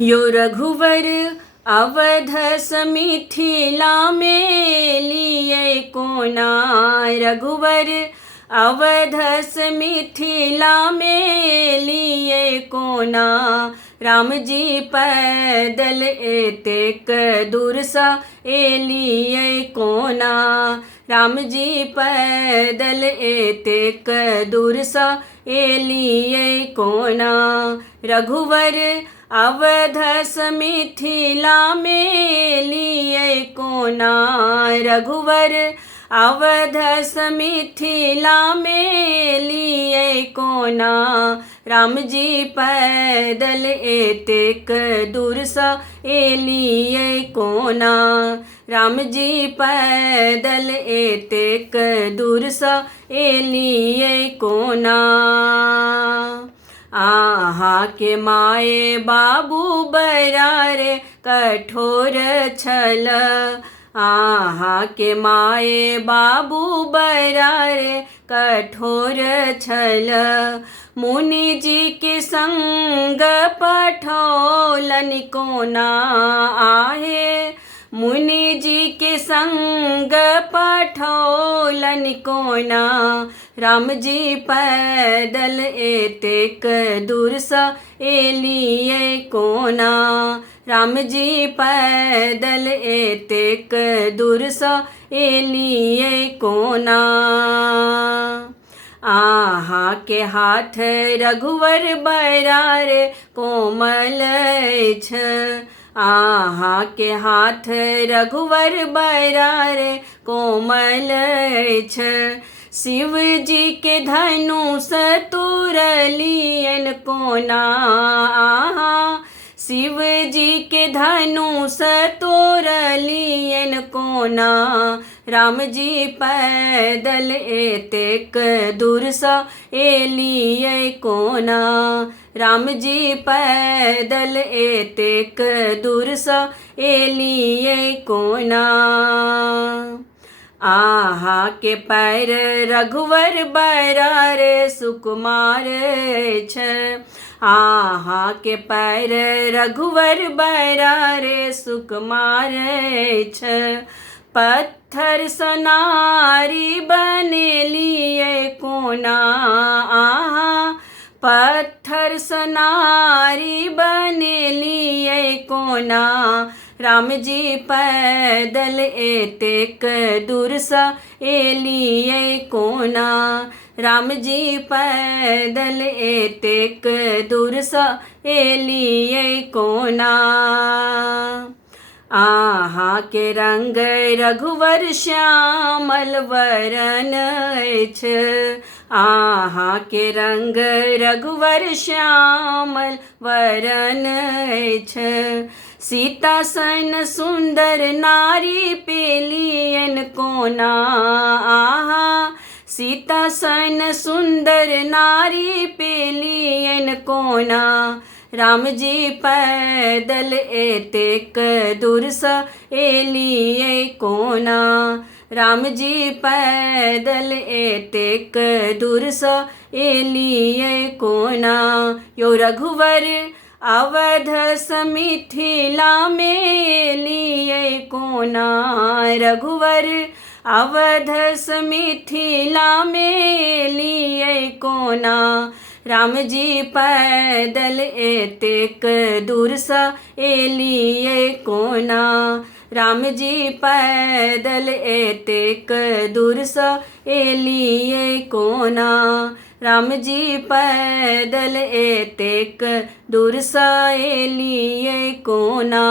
यो रघुवर अवधस मिथिला में लिए कोना। रघुवर अवधस मिथिला में लिए कोना। राम जी पैदल एतेक दूर सा एलिए कोना। राम जी पैदल एतेक दूर सा एलिए कोना। रघुवर अवधस मिथिला में लिए कोना। रघुवर अवधस मिथिला में लिए कोना। राम जी पैदल एतेक दूर सा एलिए कोना। राम जी पैदल एतेक दूर सा एलिए कोना। आहा के माए बाबू बरारे कठोर छल। आहा के माए बाबू बरारे कठोर छल। मुनि जी के संग पठौलन कोना। आहे मुनि जी के संग पठौलन कोना। राम जी पैदल एतेक दूर सा एलिए कोना। राम जी पैदल एतेक दूर सा एलिए कोना। आहा के हाथ रघुवर बरारे कोमल छ। आहा के हाथ रघुवर बरारे कोमल छ। शिव जी के धनुष तुरलियन कोना। आहा शिव जी के धनुष तुरलियन कोना। राम जी पैदल एतेक दूर सा एलिए कोना। राम जी पैदल एतेक दूर सा एलिए कोना। आहा के पैर रघुवर बरारे सुकुमार छ। आहा के पैर रघुवर बरारे सुकुमार छ। पत्थर सनारी बनेलिए कोना। आहा पत्थर सनारी बनेलिए कोना। राम जी पैदल एतेक दूर सा एलिए कोना। राम जी पैदल एतेक दूर सा एलिए कोना। आहा के रंग रघुवर श्यामल वरन छ। आहा के रंग रघुवर श्यामल वरन छ। सीता सन सुंदर नारी पेलियन कोना। आहा सीता सन सुंदर नारी पेलियन कोना। राम जी पैदल एतेक दूर सा एलिए कोना। राम जी पैदल एतेक दूर सा एलिए कोना। यो रघुवर अवधस मिथिला में लिए कोना। रघुवर अवधस मिथिला में लिए कोना। राम जी पैदल एतेक दूर सा एलिए कोना। राम जी पैदल एतेक दूर सा एलिए कोना। राम जी पैदल एतेक दूर सा एलिए कोना।